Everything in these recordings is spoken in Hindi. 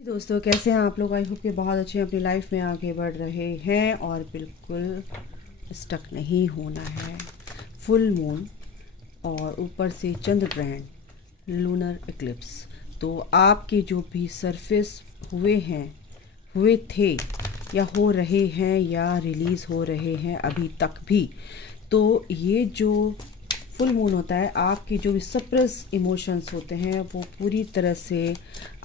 दोस्तों, कैसे हैं आप लोग? आई होप कि बहुत अच्छे अपनी लाइफ में आगे बढ़ रहे हैं और बिल्कुल स्टक नहीं होना है। फुल मून और ऊपर से चंद्र ग्रहण, लूनर इक्लिप्स, तो आपके जो भी सरफेस हुए थे या हो रहे हैं या रिलीज़ हो रहे हैं अभी तक भी, तो ये जो फुल मून होता है, आपकी जो भी सप्रेस इमोशंस होते हैं वो पूरी तरह से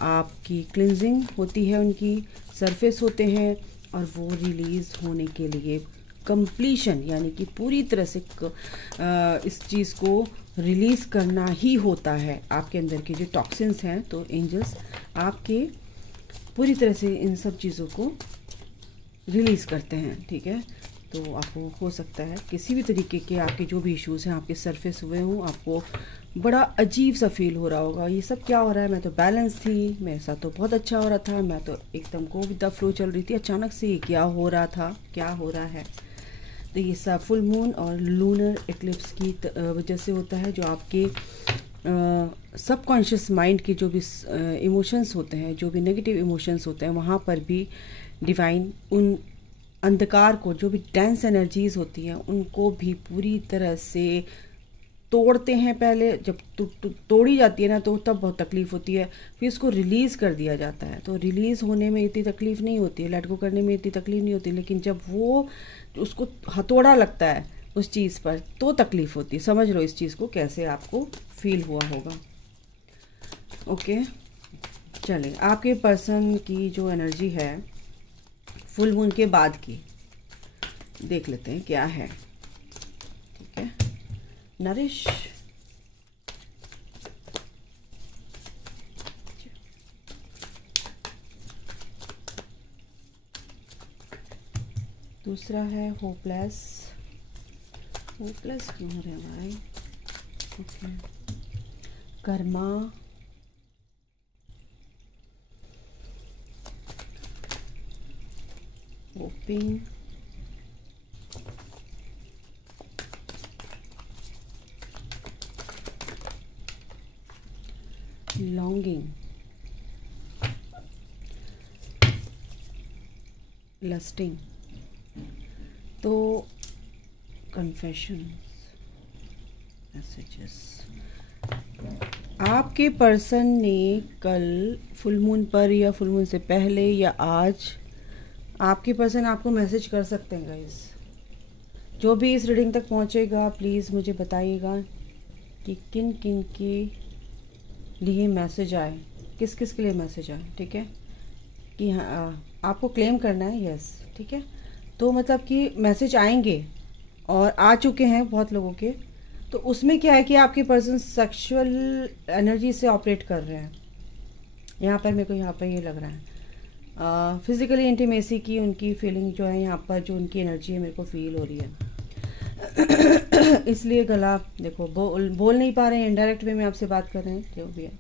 आपकी क्लिनजिंग होती है, उनकी सरफेस होते हैं और वो रिलीज़ होने के लिए कंप्लीशन यानी कि पूरी तरह से इस चीज़ को रिलीज़ करना ही होता है। आपके अंदर के जो टॉक्सिन्स हैं, तो एंजल्स आपके पूरी तरह से इन सब चीज़ों को रिलीज़ करते हैं। ठीक है, तो आपको हो सकता है किसी भी तरीके के आपके जो भी इश्यूज़ हैं आपके सरफेस हुए हों, आपको बड़ा अजीब सा फील हो रहा होगा, ये सब क्या हो रहा है, मैं तो बैलेंस थी, मेरे साथ तो बहुत अच्छा हो रहा था, मैं तो एकदम गो विद द फ्लो चल रही थी, अचानक से ये क्या हो रहा था, क्या हो रहा है। तो ये सब फुल मून और लूनर एक्लिप्स की वजह से होता है। जो आपके सबकॉन्शियस माइंड के जो भी इमोशंस होते हैं, जो भी नेगेटिव इमोशंस होते हैं, वहाँ पर भी डिवाइन उन अंधकार को, जो भी डेंस एनर्जीज होती हैं, उनको भी पूरी तरह से तोड़ते हैं। पहले जब तोड़ी जाती है ना, तो तब बहुत तकलीफ़ होती है, फिर इसको रिलीज़ कर दिया जाता है। तो रिलीज़ होने में इतनी तकलीफ़ नहीं होती है, लेट गो करने में इतनी तकलीफ़ नहीं होती, लेकिन जब वो उसको हथौड़ा लगता है उस चीज़ पर, तो तकलीफ़ होती है। समझ लो इस चीज़ को कैसे आपको फील हुआ होगा। ओके, चलिए, आपके पर्सन की जो एनर्जी है फुल मून के बाद की देख लेते हैं क्या है। ठीक है, नरिश, दूसरा है होपलेस। होपलेस क्यों हो रहे हैं भाई? ओके, कर्मा, होपिंग, लॉन्गिंग, लस्टिंग, तो कन्फेशन, मैसेजेस। आपके पर्सन ने कल फुल मून पर या फुल मून से पहले या आज, आपके पर्सन आपको मैसेज कर सकते हैं गाइस। जो भी इस रीडिंग तक पहुंचेगा प्लीज़ मुझे बताइएगा कि किन किन के लिए मैसेज आए, किस किस के लिए मैसेज आए। ठीक है, कि हाँ आपको क्लेम करना है, यस। ठीक है, तो मतलब कि मैसेज आएंगे और आ चुके हैं बहुत लोगों के। तो उसमें क्या है कि आपके पर्सन सेक्सुअल एनर्जी से ऑपरेट कर रहे हैं। यहाँ पर मेरे को यहाँ पर ये लग रहा है फिज़िकली इंटीमेसी की उनकी फीलिंग जो है, यहाँ पर जो उनकी एनर्जी है मेरे को फील हो रही है। इसलिए गला देखो, बोल नहीं पा रहे हैं, इनडायरेक्ट वे में आपसे बात कर रहे हैं, जो भी है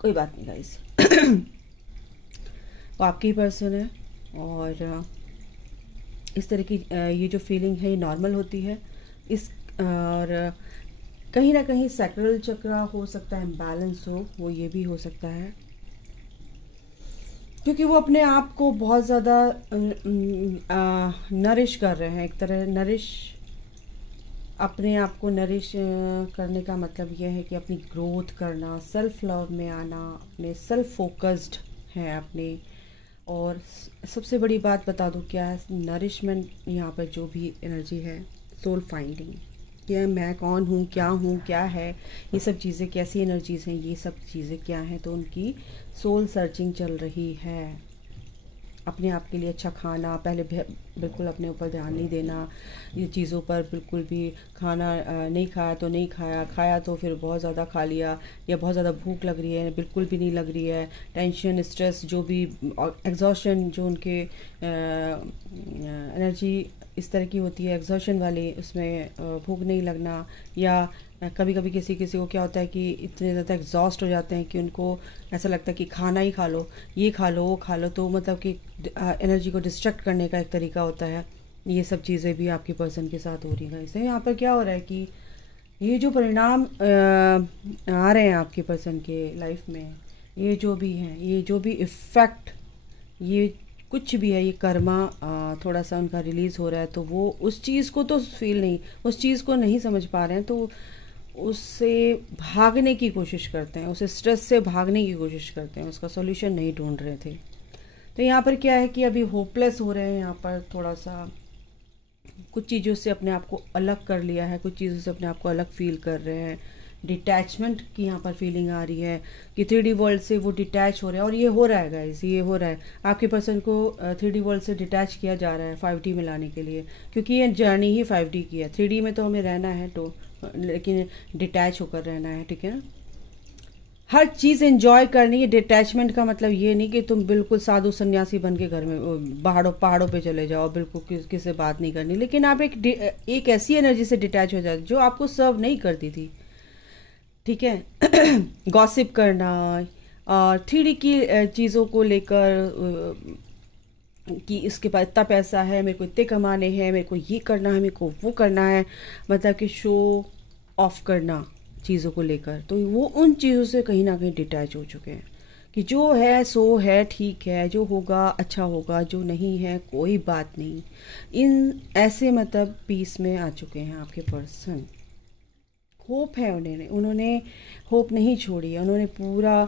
कोई बात नहीं गाइस। वो आपकी पर्सन है और इस तरह की ये जो फीलिंग है ये नॉर्मल होती है। इस और कहीं ना कहीं सैक्रल चक्र हो सकता है इम्बैलेंस हो, वो ये भी हो सकता है, क्योंकि वो अपने आप को बहुत ज़्यादा नरिश कर रहे हैं। एक तरह नरिश, अपने आप को नरिश करने का मतलब यह है कि अपनी ग्रोथ करना, सेल्फ लव में आना, अपने सेल्फ फोकस्ड हैं अपने। और सबसे बड़ी बात बता दूं क्या है, नरिशमेंट यहाँ पर जो भी एनर्जी है, सोल फाइंडिंग, कि मैं कौन हूँ, क्या है, ये सब चीज़ें कैसी एनर्जीज़ हैं, ये सब चीज़ें क्या हैं। तो उनकी सोल सर्चिंग चल रही है। अपने आप के लिए अच्छा खाना, पहले बिल्कुल अपने ऊपर ध्यान नहीं देना, ये चीज़ों पर बिल्कुल भी खाना नहीं खाया तो नहीं खाया, खाया तो फिर बहुत ज़्यादा खा लिया, या बहुत ज़्यादा भूख लग रही है बिल्कुल भी नहीं लग रही है, टेंशन, स्ट्रेस, जो भी एग्जॉशन, जो उनके एनर्जी इस तरह की होती है एग्जॉशन वाली, उसमें भूख नहीं लगना। या कभी कभी किसी किसी को क्या होता है कि इतने ज़्यादा एग्जॉस्ट हो जाते हैं कि उनको ऐसा लगता है कि खाना ही खा लो, ये खा लो, वो खा लो, तो मतलब कि एनर्जी को डिस्ट्रैक्ट करने का एक तरीका होता है। ये सब चीज़ें भी आपके पर्सन के साथ हो रही हैं। इससे यहाँ पर क्या हो रहा है कि ये जो परिणाम आ रहे हैं आपके पर्सन के लाइफ में, ये जो भी है, ये जो भी इफ़ेक्ट, ये कुछ भी है, ये कर्मा थोड़ा सा उनका रिलीज़ हो रहा है, तो वो उस चीज़ को तो फील नहीं, उस चीज़ को नहीं समझ पा रहे हैं, तो उससे भागने की कोशिश करते हैं, उसे स्ट्रेस से भागने की कोशिश करते हैं, उसका सॉल्यूशन नहीं ढूंढ रहे थे। तो यहाँ पर क्या है कि अभी होपलेस हो रहे हैं, यहाँ पर थोड़ा सा कुछ चीज़ों से अपने आप को अलग कर लिया है, कुछ चीज़ों से अपने आप को अलग फील कर रहे हैं, डिटैचमेंट की यहाँ पर फीलिंग आ रही है कि 3D वर्ल्ड से वो डिटैच हो रहे हैं। और ये हो रहा है गाइस, ये हो रहा है, आपके पर्सन को 3D वर्ल्ड से डिटैच किया जा रहा है 5D में लाने के लिए, क्योंकि ये जर्नी ही 5D की है। 3D में तो हमें रहना है, तो लेकिन डिटैच होकर रहना है, ठीक है ना। हर चीज़ एंजॉय करनी है। डिटैचमेंट का मतलब ये नहीं कि तुम बिल्कुल साधु सन्यासी बन के घर में पहाड़ों पे चले जाओ, बिल्कुल किसी से बात नहीं करनी, लेकिन आप एक ऐसी एनर्जी से डिटैच हो जाते जो आपको सर्व नहीं करती थी, ठीक है। गॉसिप करना और 3D की चीज़ों को लेकर कि इसके पास इतना पैसा है, मेरे को इतने कमाने हैं, मेरे को ये करना है, मेरे को वो करना है, मतलब कि शो ऑफ करना चीज़ों को लेकर, तो वो उन चीज़ों से कहीं ना कहीं डिटैच हो चुके हैं कि जो है सो है, ठीक है, जो होगा अच्छा होगा, जो नहीं है कोई बात नहीं। इन ऐसे मतलब पीस में आ चुके हैं आपके पर्सन। होप है उन्होंने होप नहीं छोड़ी है, उन्होंने पूरा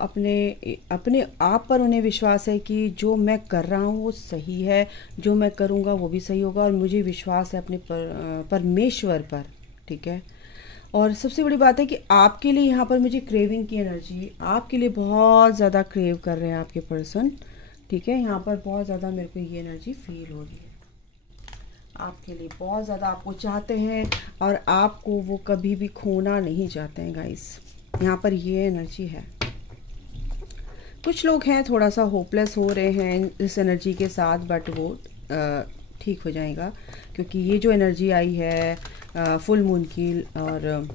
अपने आप पर उन्हें विश्वास है कि जो मैं कर रहा हूँ वो सही है, जो मैं करूँगा वो भी सही होगा, और मुझे विश्वास है अपने परमेश्वर पर, ठीक है। और सबसे बड़ी बात है कि आपके लिए यहाँ पर मुझे क्रेविंग की एनर्जी, आपके लिए बहुत ज़्यादा क्रेव कर रहे हैं आपके पर्सन, ठीक है। यहाँ पर बहुत ज़्यादा मेरे को ये एनर्जी फील हो रही है, आपके लिए बहुत ज़्यादा आपको चाहते हैं और आपको वो कभी भी खोना नहीं चाहते हैं गाइस। यहाँ पर ये एनर्जी है। कुछ लोग हैं थोड़ा सा होपलेस हो रहे हैं इस एनर्जी के साथ, बट वो ठीक हो जाएगा, क्योंकि ये जो एनर्जी आई है फुल मून की और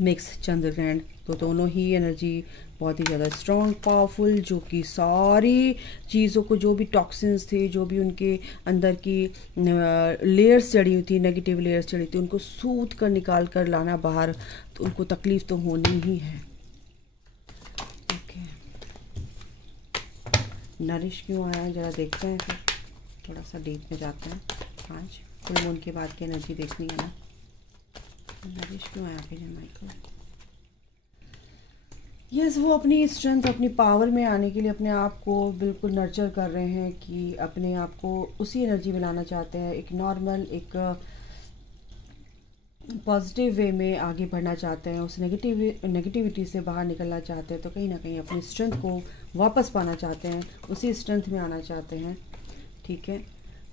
मिक्स चंद्र ग्रहण, तो दोनों ही एनर्जी बहुत ही ज़्यादा स्ट्रॉन्ग पावरफुल, जो कि सारी चीज़ों को, जो भी टॉक्सिन्स थे, जो भी उनके अंदर की लेयर्स चढ़ी हुई थी, नेगेटिव लेयर्स चढ़ी थी, उनको सूद कर निकाल कर लाना बाहर, तो उनको तकलीफ़ तो होनी ही है। ओके, नरिश क्यों आया ज़रा देखते हैं, फिर थोड़ा सा डीप में जाते हैं। आज फुल मून के बाद की एनर्जी देखनी है ना। नरिश क्यों आया फिर माइकल? यस, वो अपनी स्ट्रेंथ, अपनी पावर में आने के लिए अपने आप को बिल्कुल नर्चर कर रहे हैं, कि अपने आप को उसी एनर्जी में लाना चाहते हैं, एक नॉर्मल, एक पॉजिटिव वे में आगे बढ़ना चाहते हैं, उस नेगेटिविटी से बाहर निकलना चाहते हैं, तो कहीं ना कहीं अपनी स्ट्रेंथ को वापस पाना चाहते हैं, उसी स्ट्रेंथ में आना चाहते हैं, ठीक है।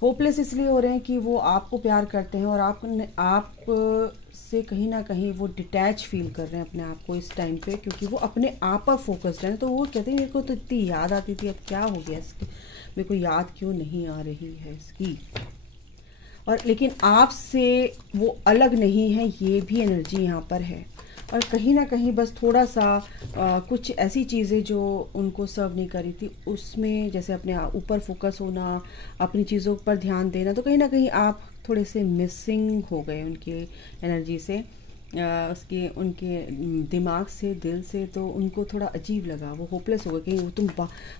होपलेस इसलिए हो रहे हैं कि वो आपको प्यार करते हैं और आप से कहीं ना कहीं वो डिटैच फील कर रहे हैं अपने आप को इस टाइम पे, क्योंकि वो अपने आप पर फोकस्ड हैं। तो वो कहते हैं मेरे को तो इतनी याद आती थी, अब क्या हो गया इसकी, मेरे को याद क्यों नहीं आ रही है इसकी। और लेकिन आपसे वो अलग नहीं है, ये भी एनर्जी यहाँ पर है। और कहीं ना कहीं बस थोड़ा सा कुछ ऐसी चीज़ें जो उनको सर्व नहीं करी थी, उसमें जैसे अपने ऊपर फोकस होना, अपनी चीज़ों पर ध्यान देना, तो कहीं ना कहीं आप थोड़े से मिसिंग हो गए उनकी एनर्जी से, उनके दिमाग से, दिल से, तो उनको थोड़ा अजीब लगा, वो होपलेस हो गए। कहीं तुम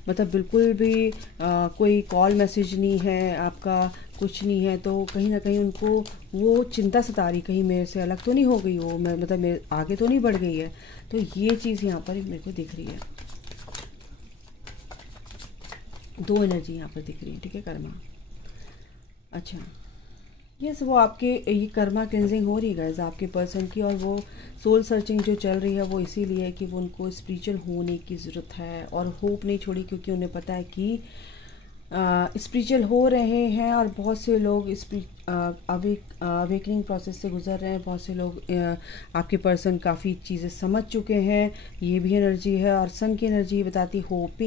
मतलब बिल्कुल भी कोई कॉल मैसेज नहीं है आपका, कुछ नहीं है, तो कहीं ना कहीं उनको वो चिंता सता रही, कहीं मेरे से अलग तो नहीं हो गई वो, मतलब मेरे आगे तो नहीं बढ़ गई है। तो ये चीज़ यहाँ पर मेरे को दिख रही है, दो एनर्जी यहाँ पर दिख रही है, ठीक है, कर्मा। अच्छा, यस, वो आपके ये कर्मा क्लिनजिंग हो रही है गाइस आपके पर्सन की, और वो सोल सर्चिंग जो चल रही है वो इसीलिए है कि वो उनको स्पिरिचुअल होने की ज़रूरत है, और होप नहीं छोड़ी, क्योंकि उन्हें पता है कि स्पिरिचुअल हो रहे हैं, और बहुत से लोग अवेकनिंग प्रोसेस से गुजर रहे हैं, बहुत से लोग आपके पर्सन काफ़ी चीज़ें समझ चुके हैं, ये भी एनर्जी है। और सन की एनर्जी बताती होप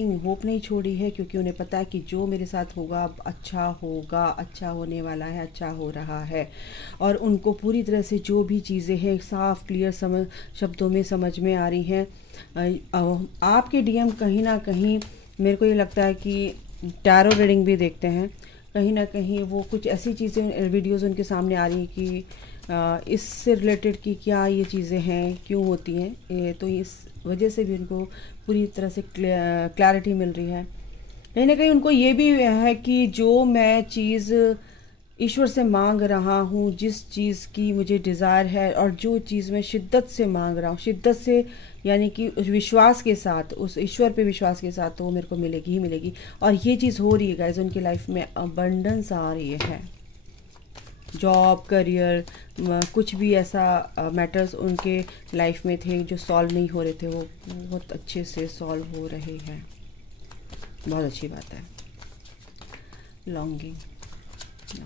नहीं छोड़ी है, क्योंकि उन्हें पता है कि जो मेरे साथ होगा अब अच्छा होगा, अच्छा होने वाला है, अच्छा हो रहा है। और उनको पूरी तरह से जो भी चीज़ें हैं साफ क्लियर शब्दों में समझ में आ रही हैं। आपके डीएम कहीं ना कहीं मेरे को ये लगता है कि टैरो रीडिंग भी देखते हैं, कहीं ना कहीं वो कुछ ऐसी चीज़ें वीडियोस उनके सामने आ रही हैं कि इससे रिलेटेड कि क्या ये चीज़ें हैं, क्यों होती हैं, तो इस वजह से भी उनको पूरी तरह से क्लैरिटी मिल रही है। कहीं ना कहीं उनको ये भी है कि जो मैं चीज़ ईश्वर से मांग रहा हूँ, जिस चीज़ की मुझे डिज़ायर है और जो चीज़ मैं शिद्दत से मांग रहा हूँ, शिद्दत से यानी कि उस विश्वास के साथ, उस ईश्वर पे विश्वास के साथ, तो वो मेरे को मिलेगी ही मिलेगी। और ये चीज़ हो रही है गाइस, उनकी लाइफ में अबंडेंस आ रही है। जॉब, करियर, कुछ भी ऐसा मैटर्स उनके लाइफ में थे जो सॉल्व नहीं हो रहे थे, वो बहुत अच्छे से सॉल्व हो रहे हैं। बहुत अच्छी बात है। लॉन्गिंग क्यों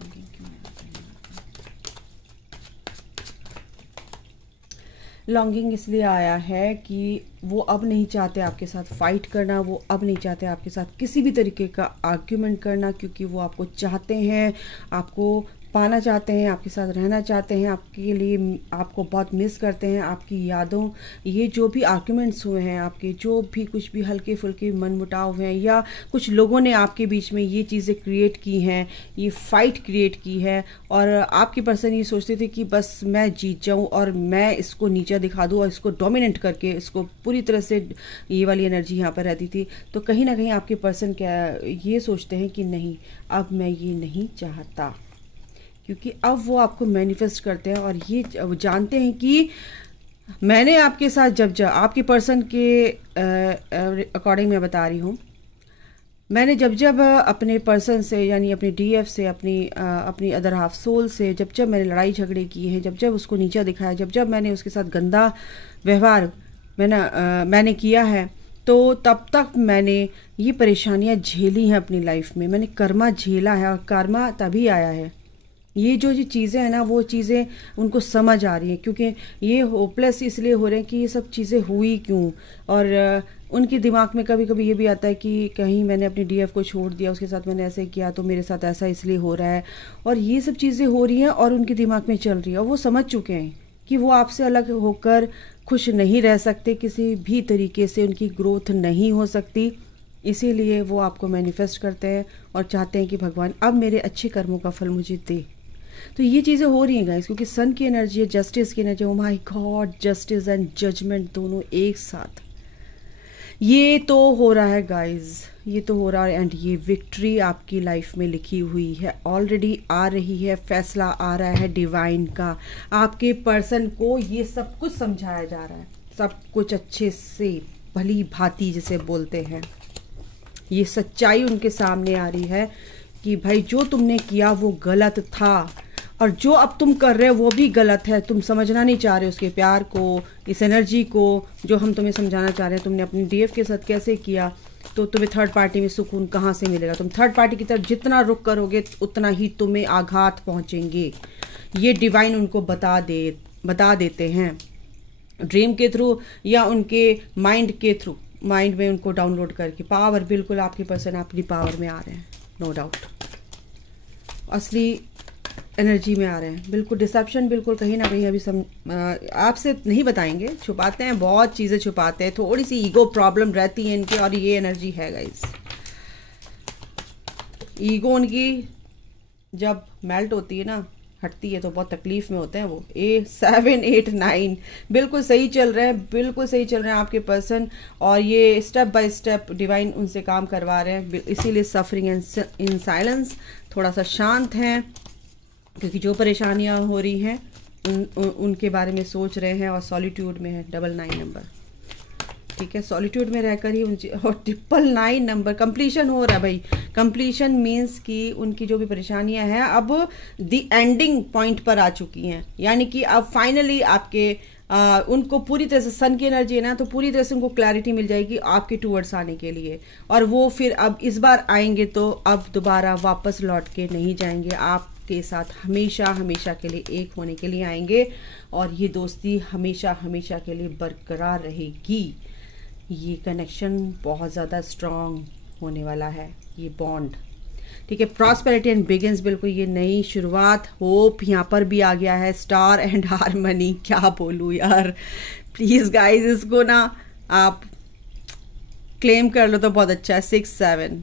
लॉन्गिंग इसलिए आया है कि वो अब नहीं चाहते आपके साथ फाइट करना, वो अब नहीं चाहते आपके साथ किसी भी तरीके का आर्ग्यूमेंट करना, क्योंकि वो आपको चाहते हैं, आपको पाना चाहते हैं, आपके साथ रहना चाहते हैं, आपके लिए आपको बहुत मिस करते हैं, आपकी यादों, ये जो भी आर्ग्यूमेंट्स हुए हैं आपके, जो भी कुछ भी हल्के फुल्के मनमुटाव हुए हैं, या कुछ लोगों ने आपके बीच में ये चीज़ें क्रिएट की हैं, ये फाइट क्रिएट की है, और आपकी पर्सन ये सोचते थे कि बस मैं जीत जाऊं और मैं इसको नीचा दिखा दूं और इसको डोमिनेट करके इसको पूरी तरह से, ये वाली एनर्जी यहाँ पर रहती थी। तो कहीं ना कहीं आपके पर्सन क्या ये सोचते हैं कि नहीं, अब मैं ये नहीं चाहता, क्योंकि अब वो आपको मैनिफेस्ट करते हैं और ये जानते हैं कि मैंने आपके साथ जब आपके पर्सन के अकॉर्डिंग मैं बता रही हूँ, मैंने जब अपने पर्सन से यानी अपने डीएफ से, अपनी अदर हाफ सोल से जब मैंने लड़ाई झगड़े किए हैं, जब उसको नीचा दिखाया, जब मैंने उसके साथ गंदा व्यवहार मैंने किया है, तो तब तक मैंने ये परेशानियाँ झेली हैं अपनी लाइफ में। मैंने कर्मा झेला है और कर्मा तभी आया है। ये जो चीज़ें हैं ना, वो चीज़ें उनको समझ आ रही हैं, क्योंकि ये होपलेस इसलिए हो रहे हैं कि ये सब चीज़ें हुई क्यों। और उनके दिमाग में कभी कभी ये भी आता है कि कहीं मैंने अपने डीएफ को छोड़ दिया, उसके साथ मैंने ऐसे किया तो मेरे साथ ऐसा इसलिए हो रहा है, और ये सब चीज़ें हो रही हैं और उनके दिमाग में चल रही है। और वो समझ चुके हैं कि वो आपसे अलग होकर खुश नहीं रह सकते, किसी भी तरीके से उनकी ग्रोथ नहीं हो सकती, इसीलिए वो आपको मैनिफेस्ट करते हैं और चाहते हैं कि भगवान अब मेरे अच्छे कर्मों का फल मुझे दे। तो ये चीज़ें हो रही हैं गाइस, क्योंकि सन की एनर्जी है, जस्टिस की energy, oh my god, justice and judgment दोनों एक साथ, ये तो हो रहा है गाइस, ये तो हो रहा है। एंड ये विक्ट्री आपकी लाइफ में लिखी हुई है, ऑलरेडी आ रही है, फैसला आ रहा है डिवाइन का। आपके पर्सन को ये सब कुछ समझाया जा रहा है, सब कुछ अच्छे से भली भांति जिसे बोलते हैं। ये सच्चाई उनके सामने आ रही है कि भाई जो तुमने किया वो गलत था, और जो अब तुम कर रहे हो वो भी गलत है। तुम समझना नहीं चाह रहे उसके प्यार को, इस एनर्जी को जो हम तुम्हें समझाना चाह रहे हैं। तुमने अपनी डीएफ के साथ कैसे किया, तो तुम्हें थर्ड पार्टी में सुकून कहाँ से मिलेगा। तुम थर्ड पार्टी की तरफ जितना रुख करोगे उतना ही तुम्हें आघात पहुँचेंगे। ये डिवाइन उनको बता देते हैं ड्रीम के थ्रू या उनके माइंड के थ्रू, माइंड में उनको डाउनलोड करके। पावर बिल्कुल आपके पर्सन अपनी पावर में आ रहे हैं, नो डाउट, असली एनर्जी में आ रहे हैं। बिल्कुल डिसेप्शन बिल्कुल कहीं ना कहीं अभी आपसे नहीं बताएंगे, छुपाते हैं, बहुत चीज़ें छुपाते हैं, थोड़ी सी ईगो प्रॉब्लम रहती है इनकी, और ये एनर्जी है गाइस। ईगो उनकी जब मेल्ट होती है ना, हटती है, तो बहुत तकलीफ में होते हैं वो। 7, 8, 9 बिल्कुल सही चल रहे हैं, बिल्कुल सही चल रहे हैं आपके पर्सन, और ये स्टेप बाय स्टेप डिवाइन उनसे काम करवा रहे हैं, इसीलिए सफरिंग इन साइलेंस, थोड़ा सा शांत हैं, क्योंकि जो परेशानियां हो रही हैं उनके बारे में सोच रहे हैं, और सॉलिट्यूड में है 99 नंबर, ठीक है, सॉलिट्यूड में रहकर ही और 999 नंबर कंप्लीशन हो रहा है भाई। कंप्लीशन मीन्स कि उनकी जो भी परेशानियां हैं अब द एंडिंग पॉइंट पर आ चुकी हैं, यानी कि अब फाइनली आपके उनको पूरी तरह से सन की एनर्जी है ना, तो पूरी तरह से उनको क्लैरिटी मिल जाएगी आपके टूवर्ड्स आने के लिए, और वो फिर अब इस बार आएंगे तो अब दोबारा वापस लौट के नहीं जाएंगे, आपके साथ हमेशा हमेशा के लिए एक होने के लिए आएंगे, और ये दोस्ती हमेशा हमेशा के लिए बरकरार रहेगी। ये कनेक्शन बहुत ज़्यादा स्ट्रॉन्ग होने वाला है, ये बॉन्ड, ठीक है। प्रॉस्पेरिटी एंड बिगिंस, बिल्कुल ये नई शुरुआत, होप यहाँ पर भी आ गया है, स्टार एंड हारमनी, क्या बोलूँ यार, प्लीज़ गाइस इसको ना आप क्लेम कर लो तो बहुत अच्छा है। 6, 7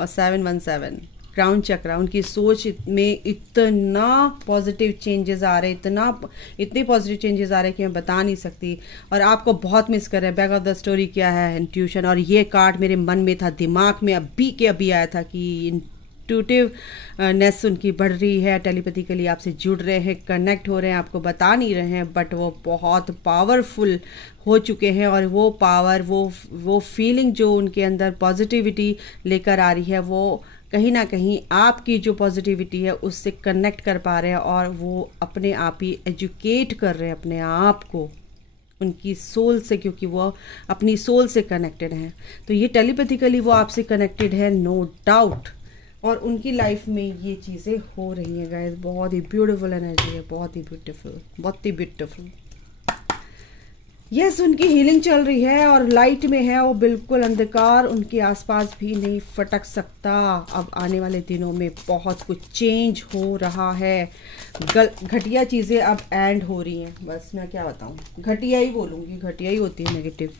और 7, 1, 7 क्राउन चक्रा, उनकी सोच में इतना पॉजिटिव चेंजेस आ रहे हैं, इतने पॉजिटिव चेंजेस आ रहे हैं कि मैं बता नहीं सकती। और आपको बहुत मिस कर रहे हैं। बैक ऑफ द स्टोरी क्या है? इंट्यूशन। और ये कार्ड मेरे मन में था, दिमाग में अभी के अभी आया था कि इंट्यूटिवनेस उनकी बढ़ रही है, टेलीपैथिकली आपसे जुड़ रहे हैं, कनेक्ट हो रहे हैं, आपको बता नहीं रहे हैं, बट वो बहुत पावरफुल हो चुके हैं। और वो पावर, वो फीलिंग जो उनके अंदर पॉजिटिविटी लेकर आ रही है, वो कहीं ना कहीं आपकी जो पॉजिटिविटी है उससे कनेक्ट कर पा रहे हैं, और वो अपने आप ही एजुकेट कर रहे हैं अपने आप को उनकी सोल से, क्योंकि वो अपनी सोल से कनेक्टेड हैं। तो ये टेलीपैथिकली वो आपसे कनेक्टेड है, नो डाउट। और उनकी लाइफ में ये चीज़ें हो रही हैं गाइस। बहुत ही ब्यूटीफुल एनर्जी है, बहुत ही ब्यूटीफुल, बहुत ही ब्यूटीफुल। यस, उनकी हीलिंग चल रही है और लाइट में है वो, बिल्कुल अंधकार उनके आसपास भी नहीं फटक सकता। अब आने वाले दिनों में बहुत कुछ चेंज हो रहा है। घटिया चीज़ें अब एंड हो रही हैं, बस मैं क्या बताऊं, घटिया ही बोलूँगी, घटिया ही होती है नेगेटिव।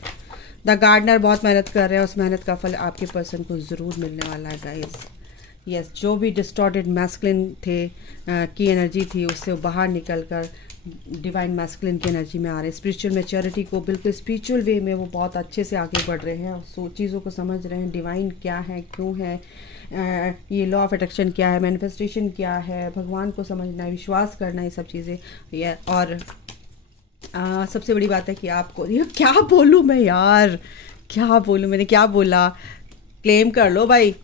द गार्डनर बहुत मेहनत कर रहे हैं, उस मेहनत का फल आपके पर्सन को ज़रूर मिलने वाला है गाइस। यस, जो भी डिस्टॉर्टेड मैस्कुलिन थे की एनर्जी थी, उससे बाहर निकलकर डिवाइन मैस्कुलिन की एनर्जी में आ रहे हैं। स्पिरिचुअल मैच्योरिटी को बिल्कुल स्पिरिचुअल वे में वो बहुत अच्छे से आगे बढ़ रहे हैं, सो चीज़ों को समझ रहे हैं, डिवाइन क्या है, क्यों है, ये लॉ ऑफ अट्रैक्शन क्या है, मैनिफेस्टेशन क्या है, भगवान को समझना है, विश्वास करना, ये सब चीज़ें। ये और सबसे बड़ी बात है कि आपको, ये क्या बोलूँ मैं यार, क्या बोलूँ, मैंने क्या बोला, क्लेम कर लो भाई।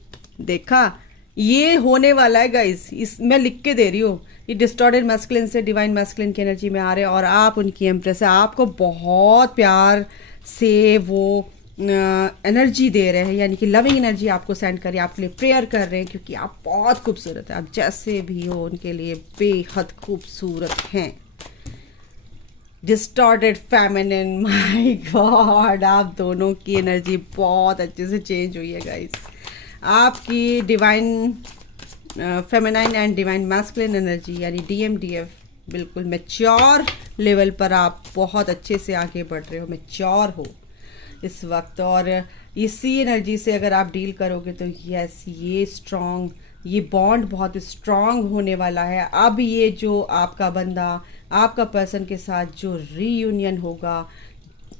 देखा, ये होने वाला है गाइस, इस मैं लिख के दे रही हूँ। ये डिस्टॉर्टेड मैस्कुलिन से डिवाइन मैस्कुलिन की एनर्जी में आ रहे हैं, और आप उनकी एम्प्रेस है, आपको बहुत प्यार से वो एनर्जी दे रहे हैं, यानी कि लविंग एनर्जी आपको सेंड कर रही है, आपके लिए प्रेयर कर रहे हैं, क्योंकि आप बहुत खूबसूरत है। आप जैसे भी हो उनके लिए बेहद खूबसूरत हैं। डिस्टॉर्टेड फेमिनिन, माय गॉड, आप दोनों की एनर्जी बहुत अच्छे से चेंज हुई है गाइस। आपकी divine feminine and divine masculine energy यानी DMDF बिल्कुल मैच्योर लेवल पर आप बहुत अच्छे से आगे बढ़ रहे हो, मैच्योर हो इस वक्त। और इसी एनर्जी से अगर आप डील करोगे तो यस, ये स्ट्रॉन्ग, ये बॉन्ड बहुत स्ट्रॉन्ग होने वाला है। अब ये जो आपका बंदा, आपका पर्सन के साथ जो रीयूनियन होगा,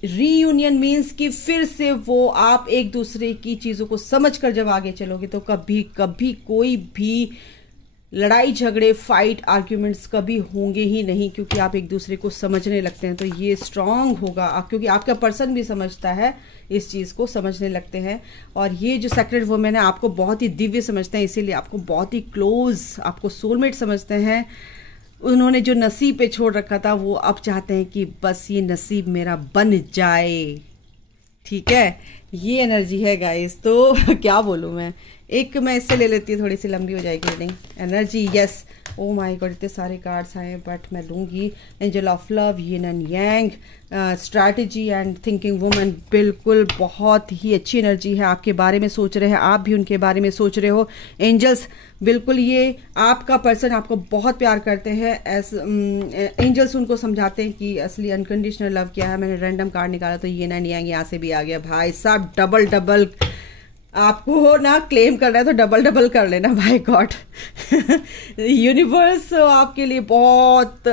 रीयूनियन मीन्स कि फिर से वो आप एक दूसरे की चीज़ों को समझकर जब आगे चलोगे तो कभी कभी कोई भी लड़ाई झगड़े, फाइट, आर्ग्यूमेंट्स कभी होंगे ही नहीं, क्योंकि आप एक दूसरे को समझने लगते हैं। तो ये स्ट्रांग होगा क्योंकि आपका पर्सन भी समझता है, इस चीज़ को समझने लगते हैं। और ये जो सेक्रेड वुमेन है आपको बहुत ही दिव्य समझते हैं, इसीलिए आपको बहुत ही क्लोज, आपको सोलमेट समझते हैं। उन्होंने जो नसीब पे छोड़ रखा था वो अब चाहते हैं कि बस ये नसीब मेरा बन जाए। ठीक है, ये एनर्जी है गाइस। तो क्या बोलूँ मैं, एक मैं इससे ले लेती हूँ, थोड़ी सी लंबी हो जाएगी reading. Energy, yes, O my God, इतने सारे कार्ड्स आए हैं, बट मैं लूँगी angel of love, yin and yang, strategy and thinking woman. बिल्कुल बहुत ही अच्छी एनर्जी है, आपके बारे में सोच रहे हैं, आप भी उनके बारे में सोच रहे हो। एंजल्स, बिल्कुल ये आपका पर्सन आपको बहुत प्यार करते हैं। एंजल्स उनको समझाते हैं कि असली अनकंडीशनल लव क्या है। मैंने रैंडम कार्ड निकाला तो यिन एंड यांग यहाँ से भी आ गया। भाई साहब, डबल डबल आपको ना क्लेम करना है तो डबल डबल कर लेना, भाई गॉड। यूनिवर्स आपके लिए बहुत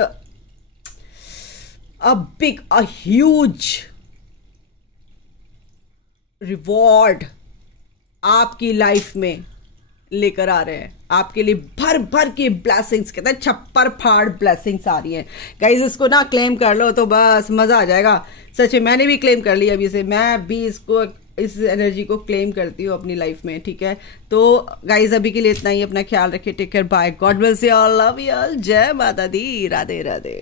बिग, ह्यूज रिवॉर्ड आपकी लाइफ में लेकर आ रहे हैं। आपके लिए भर भर के ब्लेसिंग्स, कहते हैं छप्पर फाड़ ब्लेसिंग्स आ रही हैं गाइस। इसको ना क्लेम कर लो तो बस मजा आ जाएगा। सच में मैंने भी क्लेम कर लिया अभी से, मैं भी इसको, इस एनर्जी को क्लेम करती हूँ अपनी लाइफ में। ठीक है, तो गाइज अभी के लिए इतना ही। अपना ख्याल रखिए, take care, bye, God will say all, love you all, जय माता दी, राधे राधे।